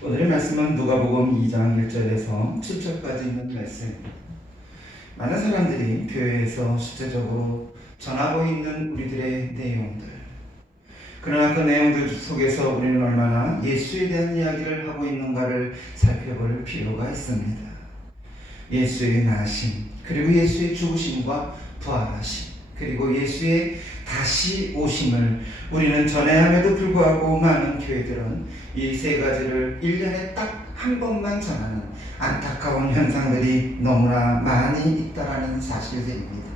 오늘의 말씀은 누가복음 2장 1절에서 7절까지 있는 말씀입니다. 많은 사람들이 교회에서 실제적으로 전하고 있는 우리들의 내용들, 그러나 그 내용들 속에서 우리는 얼마나 예수에 대한 이야기를 하고 있는가를 살펴볼 필요가 있습니다. 예수의 나심, 그리고 예수의 죽으심과 부활하심, 그리고 예수의 다시 오심을 우리는 전해함에도 불구하고 많은 교회들은 이 세 가지를 1년에 딱 한 번만 전하는 안타까운 현상들이 너무나 많이 있다는 사실들입니다.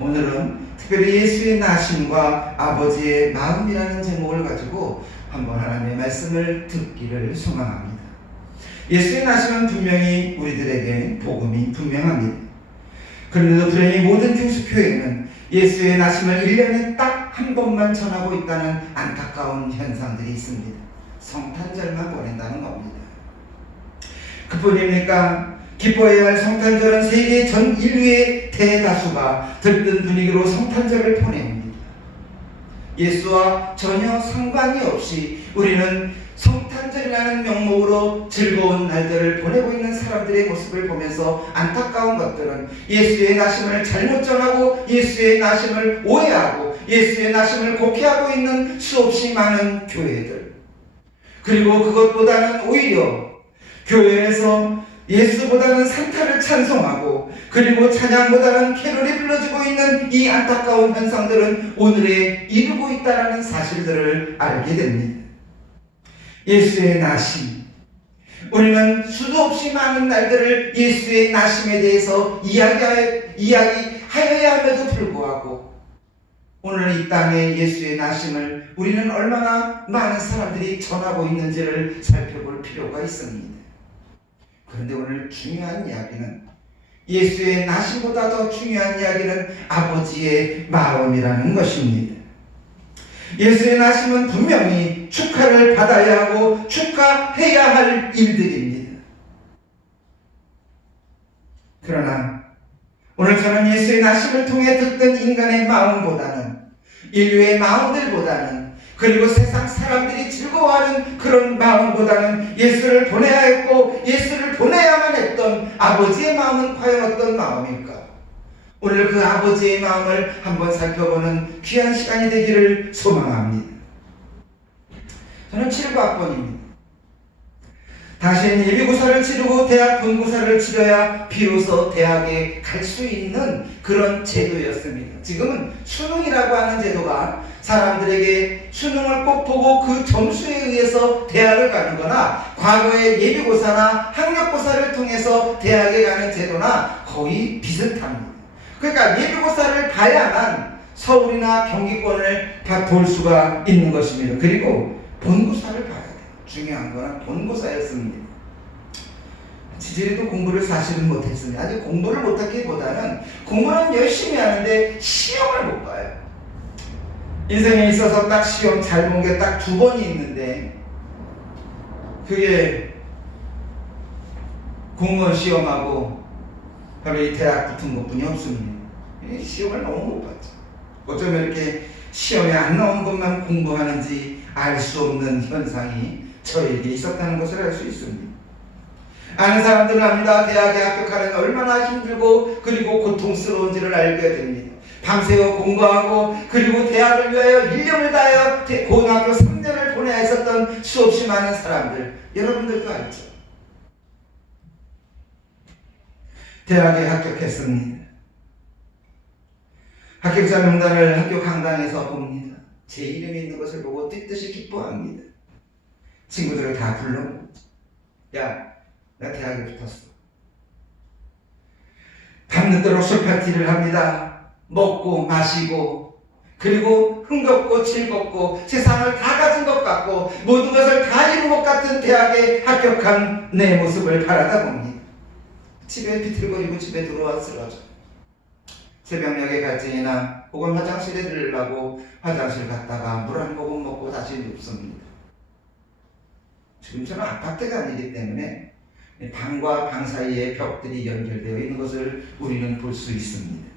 오늘은 특별히 예수의 나심과 아버지의 마음이라는 제목을 가지고 한번 하나님의 말씀을 듣기를 소망합니다. 예수의 나심은 분명히 우리들에게 복음이 분명합니다. 그런데도 불행히 모든 교회는 예수의 나심을 1년에 딱 한 번만 전하고 있다는 안타까운 현상들이 있습니다. 성탄절만 보낸다는 겁니다. 그뿐입니까? 기뻐해야 할 성탄절은 세계 전 인류의 대다수가 들뜬 분위기로 성탄절을 보냅니다. 예수와 전혀 상관이 없이 우리는 성탄절이라는 명목으로 즐거운 날들을 보내고 있는 사람들의 모습을 보면서 안타까운 것들은 예수의 나심을 잘못 전하고 예수의 나심을 오해하고 예수의 나심을 곡해하고 있는 수없이 많은 교회들, 그리고 그것보다는 오히려 교회에서 예수보다는 산타를 찬송하고 그리고 찬양보다는 캐롤이 불러지고 있는 이 안타까운 현상들은 오늘에 이르고 있다는 사실들을 알게 됩니다. 예수의 나심, 우리는 수도 없이 많은 날들을 예수의 나심에 대해서 이야기하여야 함에도 불구하고 오늘 이 땅에 예수의 나심을 우리는 얼마나 많은 사람들이 전하고 있는지를 살펴볼 필요가 있습니다. 그런데 오늘 중요한 이야기는, 예수의 나심보다 더 중요한 이야기는 아버지의 마음이라는 것입니다. 예수의 나심은 분명히 축하를 받아야 하고 축하해야 할 일들입니다. 그러나 오늘 저는 예수의 나심을 통해 듣던 인간의 마음보다는, 인류의 마음들보다는, 그리고 세상 사람들이 즐거워하는 그런 마음보다는 예수를 보내야 했고 예수를 보내야만 했던 아버지의 마음은 과연 어떤 마음일까? 오늘 그 아버지의 마음을 한번 살펴보는 귀한 시간이 되기를 소망합니다. 저는 7과학번입니다. 당시에는 예비고사를 치르고 대학 본고사를 치러야 비로소 대학에 갈 수 있는 그런 제도였습니다. 지금은 수능이라고 하는 제도가 사람들에게 수능을 꼭 보고 그 점수에 의해서 대학을 가는 거나, 과거의 예비고사나 학력고사를 통해서 대학에 가는 제도나 거의 비슷합니다. 그러니까 예비고사를 봐야만 서울이나 경기권을 다 볼 수가 있는 것입니다. 그리고 본고사를 봐야 돼요. 중요한 거는 본고사였습니다. 지지리도 공부를 사실은 못했습니다. 아직 공부를 못하기보다는 공부는 열심히 하는데 시험을 못 봐요. 인생에 있어서 딱 시험 잘 본 게 딱 2번이 있는데, 그게 공무원 시험하고 바로 이 대학 붙은 것뿐이 없습니다. 시험을 너무 못 봤죠. 어쩌면 이렇게 시험에 안 나온 것만 공부하는지 알 수 없는 현상이 저에게 있었다는 것을 알 수 있습니다. 아는 사람들은 압니다. 대학에 합격하는 얼마나 힘들고 그리고 고통스러운지를 알게 됩니다. 밤새워 공부하고 그리고 대학을 위하여 인력을 다하여 고등학교 3년을 보내야 했었던 수없이 많은 사람들, 여러분들도 알죠. 대학에 합격했습니다. 합격자 명단을 학교 강당에서 봅니다. 제 이름이 있는 것을 보고 뜻뜻이 기뻐합니다. 친구들을 다 불러놓죠. 야, 나 대학에 붙었어. 밤늦도록 술파티를 합니다. 먹고 마시고 그리고 흥겹고 즐겁고 세상을 다 가진 것 같고 모든 것을 다 이룬 것 같은 대학에 합격한 내 모습을 바라다 봅니다. 집에 비틀거리고 집에 들어와 쓰러져. 새벽녘에 갈증이나 혹은 화장실에 들으려고 화장실 갔다가 물 한 모금 먹고 다시 눕습니다. 지금 저는 아파트가 아니기 때문에 방과 방 사이에 벽들이 연결되어 있는 것을 우리는 볼 수 있습니다.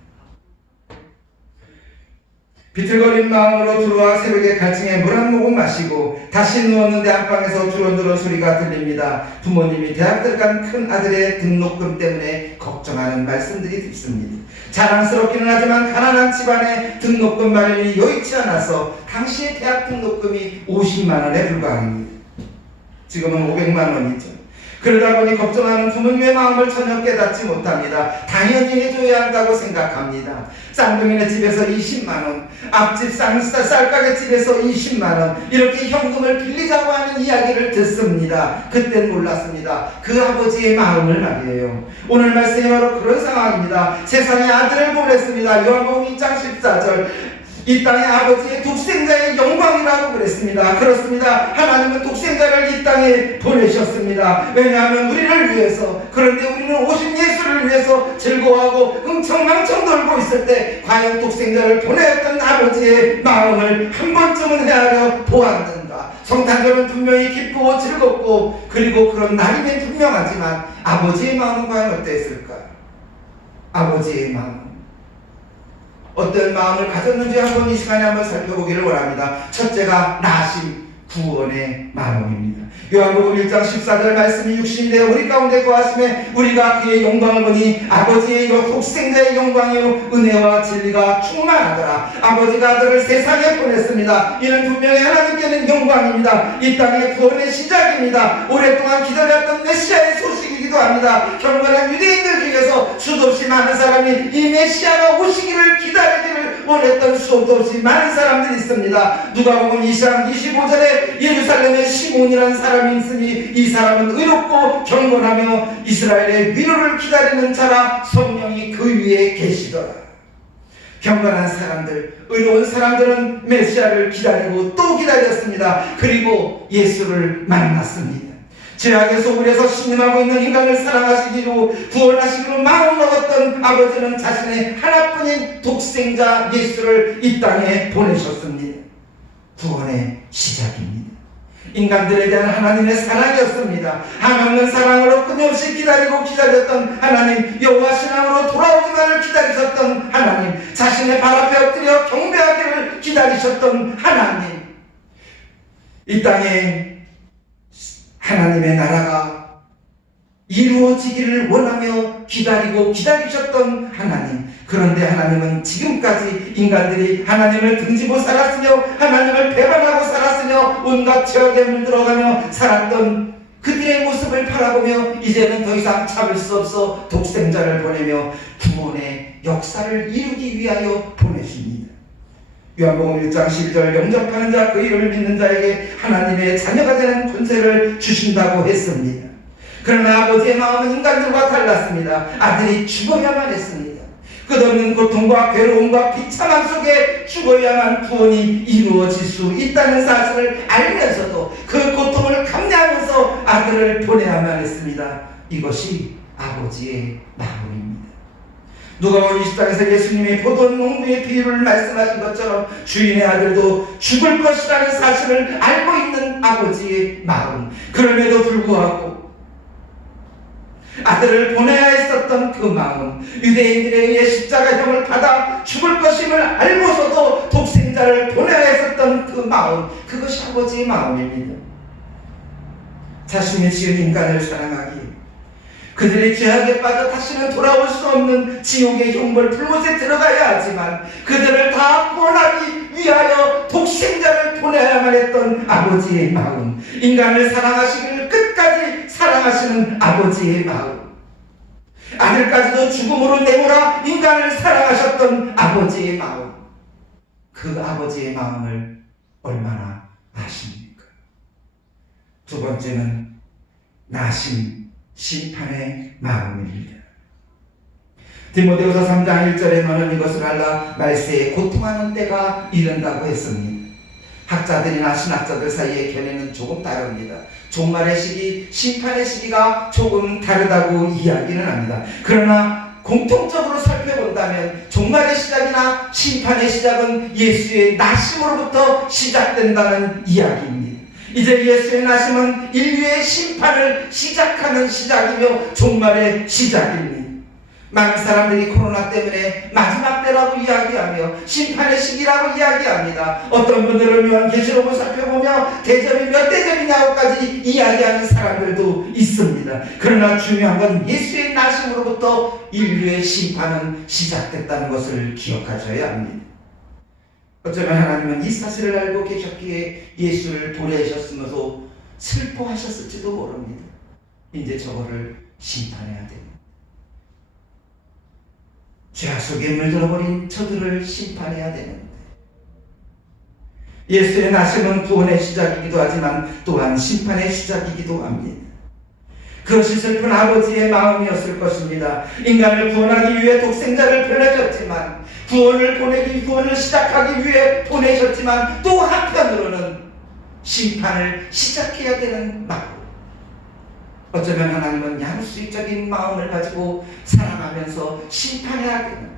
비틀거린 마음으로 들어와 새벽에 갈증에 물 한 모금 마시고 다시 누웠는데 안방에서 두런두런 소리가 들립니다. 부모님이 대학 들어간 큰 아들의 등록금 때문에 걱정하는 말씀들이 듣습니다. 자랑스럽기는 하지만 가난한 집안의 등록금 마련이 여의치 않아서 당시의 대학 등록금이 50만 원에 불과합니다. 지금은 500만 원이죠. 그러다 보니 걱정하는 부모님의 마음을 전혀 깨닫지 못합니다. 당연히 해줘야 한다고 생각합니다. 쌍둥이네 집에서 20만 원, 앞집 쌀가게 집에서 20만 원, 이렇게 현금을 빌리자고 하는 이야기를 듣습니다. 그땐 몰랐습니다. 그 아버지의 마음을 말이에요. 오늘 말씀이 바로 그런 상황입니다. 세상에 아들을 보냈습니다. 요한복음 2장 14절. 이 땅의 아버지의 독생자의 영광이라고 그랬습니다. 그렇습니다. 하나님은 독생자를 이 땅에 보내셨습니다. 왜냐하면 우리를 위해서, 그런데 우리는 오신 예수를 위해서 즐거워하고 흥청망청 놀고 있을 때 과연 독생자를 보내었던 아버지의 마음을 한 번쯤은 헤아려 보았는가. 성탄절은 분명히 기쁘고 즐겁고 그리고 그런 날임이 분명하지만 아버지의 마음은 과연 어땠을까? 아버지의 마음 어떤 마음을 가졌는지 한번 이 시간에 한번 살펴보기를 원합니다. 첫째가 나심, 구원의 마음입니다. 요한복음 1장 14절 말씀이 육신이 되어 우리 가운데 거하심에 우리가 그의 영광을 보니 아버지의 독생자의 영광이요 은혜와 진리가 충만하더라. 아버지가 아들을 세상에 보냈습니다. 이는 분명히 하나님께는 영광입니다. 이 땅의 구원의 시작입니다. 오랫동안 기다렸던 메시아의 소식이기도 합니다. 경건한 유대인들 중에서 수도 없이 많은 사람이 이 메시아가 오시기를 기다리기를 원했던 수도 없이 많은 사람들이 있습니다. 누가복음 2장 25절에 예루살렘에 시몬이라는 사람이 있으니 이 사람은 의롭고 경건하며 이스라엘의 위로를 기다리는 자라 성령이 그 위에 계시더라. 경건한 사람들, 의로운 사람들은 메시아를 기다리고 또 기다렸습니다. 그리고 예수를 만났습니다. 죄악의 소굴에서 신음하고 있는 인간을 사랑하시기로 구원하시기로 마음먹었던 아버지는 자신의 하나뿐인 독생자 예수를 이 땅에 보내셨습니다. 구원의 시작입니다. 인간들에 대한 하나님의 사랑이었습니다. 한없는 사랑으로 끊임없이 기다렸던 하나님, 여호와 신앙으로 돌아오기만을 기다리셨던 하나님, 자신의 발 앞에 엎드려 경배하기를 기다리셨던 하나님, 이 땅에 하나님의 나라가 이루어지기를 원하며 기다리셨던 하나님. 그런데 하나님은 지금까지 인간들이 하나님을 등지고 살았으며 하나님을 배반하고 살았으며 온갖 죄악에 물들어가며 살았던 그들의 모습을 바라보며 이제는 더 이상 참을 수 없어 독생자를 보내며 구원의 역사를 이루기 위하여 보내십니다. 요한복음 1장 12절 영접하는 자 그 이름을 믿는 자에게 하나님의 자녀가 되는 권세를 주신다고 했습니다. 그러나 아버지의 마음은 인간들과 달랐습니다. 아들이 죽어야만 했습니다. 끝없는 고통과 괴로움과 비참함 속에 죽어야만 구원이 이루어질 수 있다는 사실을 알면서도 그 고통을 감내하면서 아들을 보내야만 했습니다. 이것이 아버지의 마음입니다. 누가복음 20장에서 예수님이 보던 농부의 비유를 말씀하신 것처럼 주인의 아들도 죽을 것이라는 사실을 알고 있는 아버지의 마음, 그럼에도 불구하고 아들을 보내야 했었던 그 마음, 유대인들에 의해 십자가형을 받아 죽을 것임을 알고서도 독생자를 보내야 했었던 그 마음, 그것이 아버지의 마음입니다. 자신의 지은 인간을 사랑하기, 그들의 죄악에 빠져 다시는 돌아올 수 없는 지옥의 형벌 불못에 들어가야 하지만 그들을 다 구원하기 위하여 독생자를 보내야만 했던 아버지의 마음, 인간을 사랑하시기를 끝까지 사랑하시는 아버지의 마음, 아들까지도 죽음으로 내몰아 인간을 사랑하셨던 아버지의 마음, 그 아버지의 마음을 얼마나 아십니까? 두 번째는 나심, 심판의 마음입니다. 디모데후서 3장 1절에 너는 이것을 알라, 말세에 고통하는 때가 이른다고 했습니다. 학자들이나 신학자들 사이의 견해는 조금 다릅니다. 종말의 시기, 심판의 시기가 조금 다르다고 이야기는 합니다. 그러나 공통적으로 살펴본다면 종말의 시작이나 심판의 시작은 예수의 나심으로부터 시작된다는 이야기입니다. 이제 예수의 나심은 인류의 심판을 시작하는 시작이며 종말의 시작입니다. 많은 사람들이 코로나 때문에 마지막 때라고 이야기하며 심판의 시기라고 이야기합니다. 어떤 분들은 요한계시록을 살펴보며 대접이 몇 대접이냐고까지 이야기하는 사람들도 있습니다. 그러나 중요한 건 예수의 나심으로부터 인류의 심판은 시작됐다는 것을 기억하셔야 합니다. 어쩌면 하나님은 이 사실을 알고 계셨기에 예수를 보내셨으면서 슬퍼하셨을지도 모릅니다. 이제 저거를 심판해야 됩니다. 죄악 속에 물들어버린 저들을 심판해야 되는데, 예수의 나심은 구원의 시작이기도 하지만 또한 심판의 시작이기도 합니다. 그것이 슬픈 아버지의 마음이었을 것입니다. 인간을 구원하기 위해 독생자를 보내셨지만, 구원을 시작하기 위해 보내셨지만, 또 한편으로는 심판을 시작해야 되는 마음. 어쩌면 하나님은 양수적인 마음을 가지고 사랑하면서 심판해야 되는,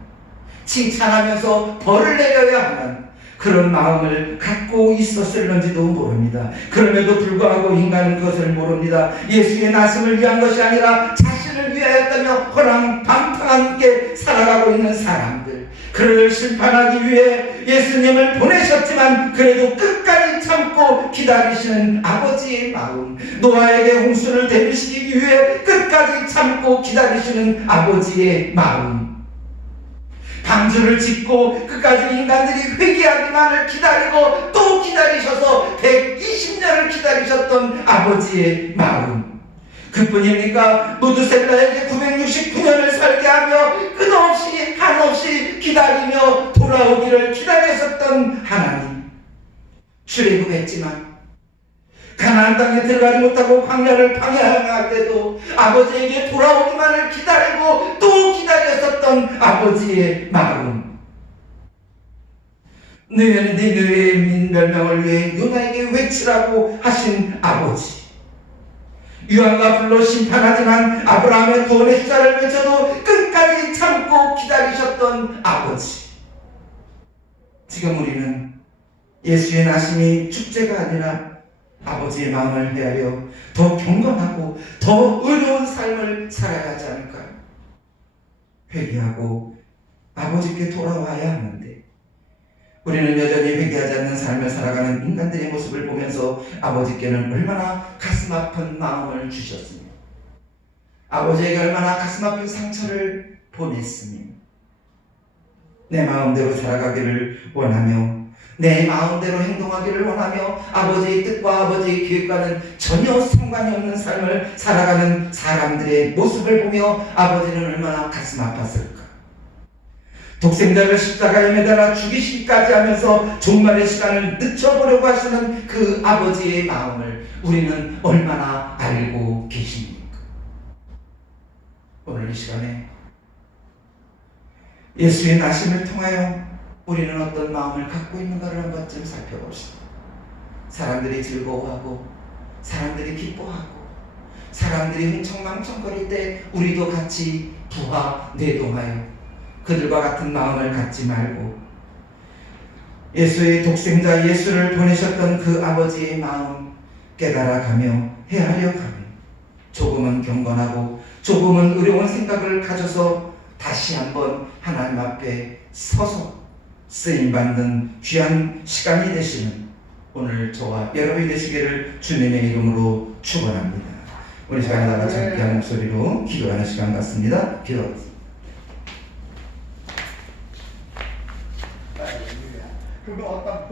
칭찬하면서 벌을 내려야 하는 그런 마음을 갖고 있었을는지도 모릅니다. 그럼에도 불구하고 인간은 그것을 모릅니다. 예수의 나심을 위한 것이 아니라 자신을 위하였다며 호랑방탕하게 살아가고 있는 사람들, 그를 심판하기 위해 예수님을 보내셨지만 그래도 끝까지 참고 기다리시는 아버지의 마음, 노아에게 홍수를 대비시키기 위해 끝까지 참고 기다리시는 아버지의 마음, 방주를 짓고 끝까지 인간들이 회개하기만을 기다리고 또 기다리셔서 120년을 기다리셨던 아버지의 마음, 그뿐입니까? 무드셀라에게 969년을 살게 하며 끝없이 한없이 기다리며 돌아오기를 기다렸었던 하나님, 출애굽했지만 가나안 땅에 들어가지 못하고 광야를 방해할 때도 아버지에게 돌아오기만을 기다리고 또 기다렸었던 아버지의 마음, 너희는 니느웨의 멸망을 위해 요나에게 외치라고 하신 아버지, 유황과 불로 심판하지만 아브라함의 구원의 숫자를 외쳐도 끝까지 참고 기다리셨던 아버지. 지금 우리는 예수의 나심이 축제가 아니라 아버지의 마음을 헤아려 더 경건하고 더 의로운 삶을 살아야 하지 않을까요? 회개하고 아버지께 돌아와야 하는데, 우리는 여전히 회개하지 않는 삶을 살아가는 인간들의 모습을 보면서 아버지께는 얼마나 가슴 아픈 마음을 주셨으며, 아버지에게 얼마나 가슴 아픈 상처를 보냈으며, 내 마음대로 살아가기를 원하며 내 마음대로 행동하기를 원하며 아버지의 뜻과 아버지의 계획과는 전혀 상관이 없는 삶을 살아가는 사람들의 모습을 보며 아버지는 얼마나 가슴 아팠을까. 독생자를 십자가에 매달아 죽이시기까지 하면서 종말의 시간을 늦춰보려고 하시는 그 아버지의 마음을 우리는 얼마나 알고 계십니까? 오늘 이 시간에 예수의 나심을 통하여 우리는 어떤 마음을 갖고 있는가를 한 번쯤 살펴봅시다. 사람들이 즐거워하고 사람들이 기뻐하고 사람들이 흥청망청거릴 때 우리도 같이 부하 내동하여 그들과 같은 마음을 갖지 말고, 예수의 독생자 예수를 보내셨던 그 아버지의 마음 깨달아가며 헤아려 가며 조금은 경건하고 조금은 의로운 생각을 가져서 다시 한번 하나님 앞에 서서 쓰임받는 귀한 시간이 되시는 오늘 저와 여러분이 되시기를 주님의 이름으로 축원합니다. 우리 시간에 다 같이 함께하는 목소리로 기도하는 시간 같습니다. 기도하겠습니다. 그거 어떤